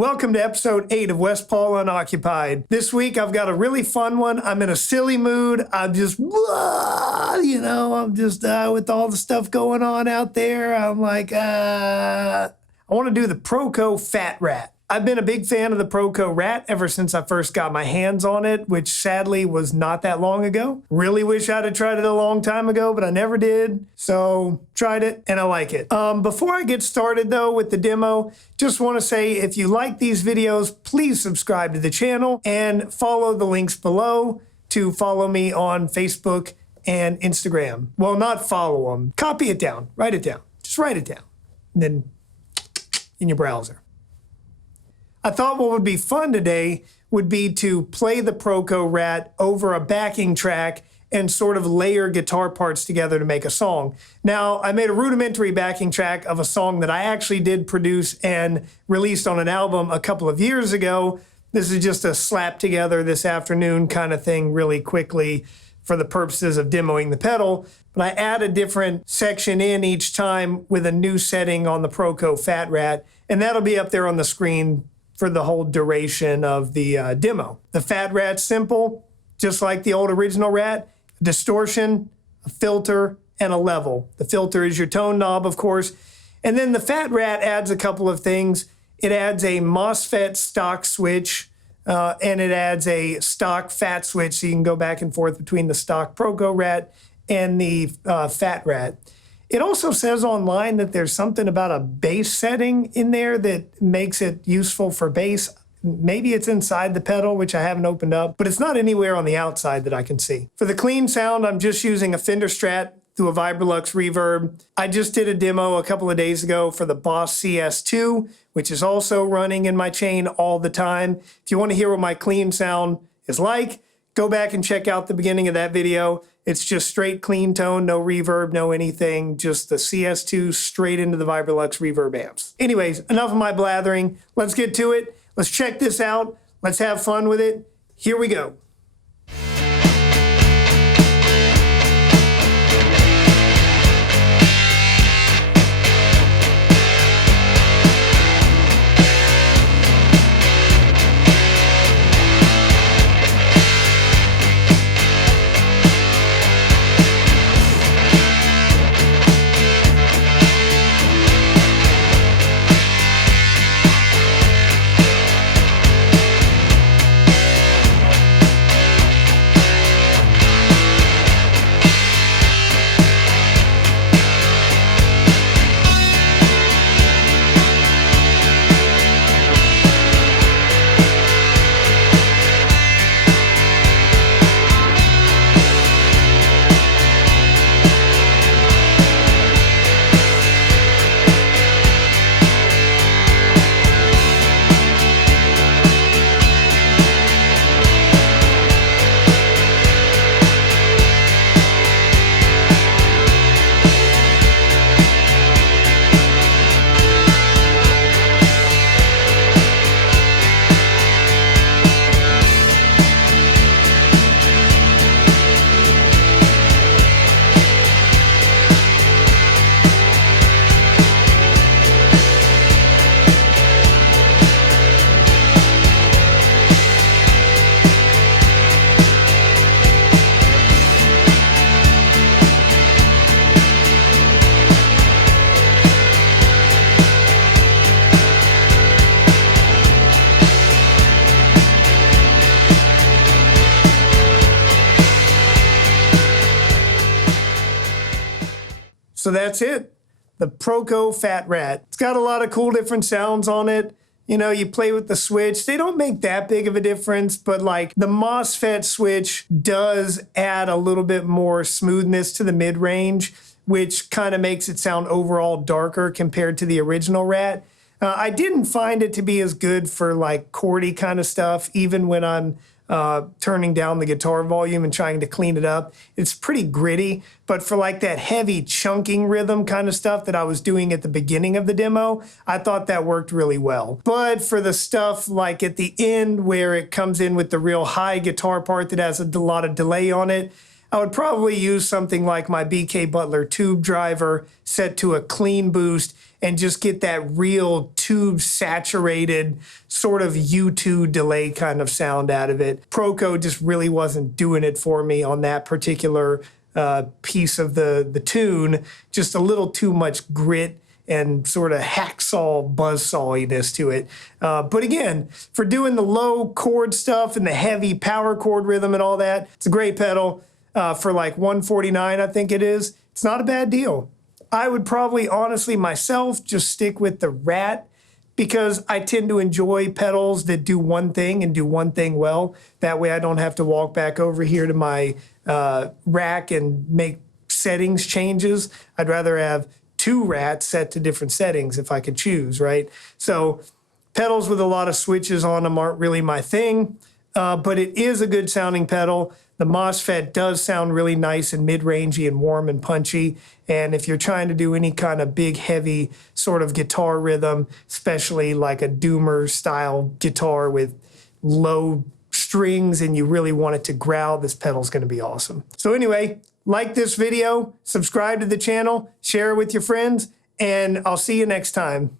Welcome to episode 8 of West Paul Unoccupied. This week I've got a really fun one. I'm in a silly mood. I'm just, with all the stuff going on out there. I'm like, I want to do the ProCo Fat Rat. I've been a big fan of the ProCo Rat ever since I first got my hands on it, which sadly was not that long ago. Really wish I'd have tried it a long time ago, but I never did. So tried it and I like it. Before I get started though with the demo, just want to say if you like these videos, please subscribe to the channel and follow the links below to follow me on Facebook and Instagram. Well, not follow them. Copy it down. Write it down. Just write it down. And then in your browser. I thought what would be fun today would be to play the ProCo Rat over a backing track and sort of layer guitar parts together to make a song. Now, I made a rudimentary backing track of a song that I actually did produce and released on an album a couple of years ago. This is just a slap together this afternoon kind of thing really quickly for the purposes of demoing the pedal. But I add a different section in each time with a new setting on the ProCo Fat Rat, and that'll be up there on the screen for the whole duration of the demo. The Fat Rat's simple, just like the old original Rat, a distortion, a filter, and a level. The filter is your tone knob, of course. And then the Fat Rat adds a couple of things. It adds a MOSFET stock switch, and it adds a stock fat switch, so you can go back and forth between the stock ProCo Rat and the Fat Rat. It also says online that there's something about a bass setting in there that makes it useful for bass. Maybe it's inside the pedal, which I haven't opened up, but it's not anywhere on the outside that I can see. For the clean sound, I'm just using a Fender Strat through a Vibrolux reverb. I just did a demo a couple of days ago for the Boss CS2, which is also running in my chain all the time. If you want to hear what my clean sound is like, go back and check out the beginning of that video. It's just straight clean tone, no reverb, no anything, just the CS2 straight into the Vibrolux reverb amps. Anyways, enough of my blathering. Let's get to it. Let's check this out. Let's have fun with it. Here we go. So that's it, the ProCo Fat Rat. It's got a lot of cool different sounds on it. You know, you play with the switch. They don't make that big of a difference, but like the MOSFET switch does add a little bit more smoothness to the mid-range, which kind of makes it sound overall darker compared to the original Rat. I didn't find it to be as good for like chordy kind of stuff, even when I'm turning down the guitar volume and trying to clean it up. It's pretty gritty, but for like that heavy chunking rhythm kind of stuff that I was doing at the beginning of the demo, I thought that worked really well. But for the stuff like at the end where it comes in with the real high guitar part that has a lot of delay on it, I would probably use something like my BK Butler tube driver set to a clean boost and just get that real tube saturated sort of U2 delay kind of sound out of it. ProCo just really wasn't doing it for me on that particular piece of the tune. Just a little too much grit and sort of hacksaw buzzsawiness to it. But again, for doing the low chord stuff and the heavy power chord rhythm and all that, it's a great pedal. For like $149, I think it is. It's not a bad deal. I would probably honestly myself just stick with the Rat because I tend to enjoy pedals that do one thing and do one thing well. That way I don't have to walk back over here to my rack and make settings changes. I'd rather have two Rats set to different settings if I could choose, right? So pedals with a lot of switches on them aren't really my thing, but it is a good sounding pedal. The MOSFET does sound really nice and mid-rangey and warm and punchy. And if you're trying to do any kind of big, heavy sort of guitar rhythm, especially like a Doomer style guitar with low strings and you really want it to growl, this pedal's gonna be awesome. So anyway, like this video, subscribe to the channel, share it with your friends, and I'll see you next time.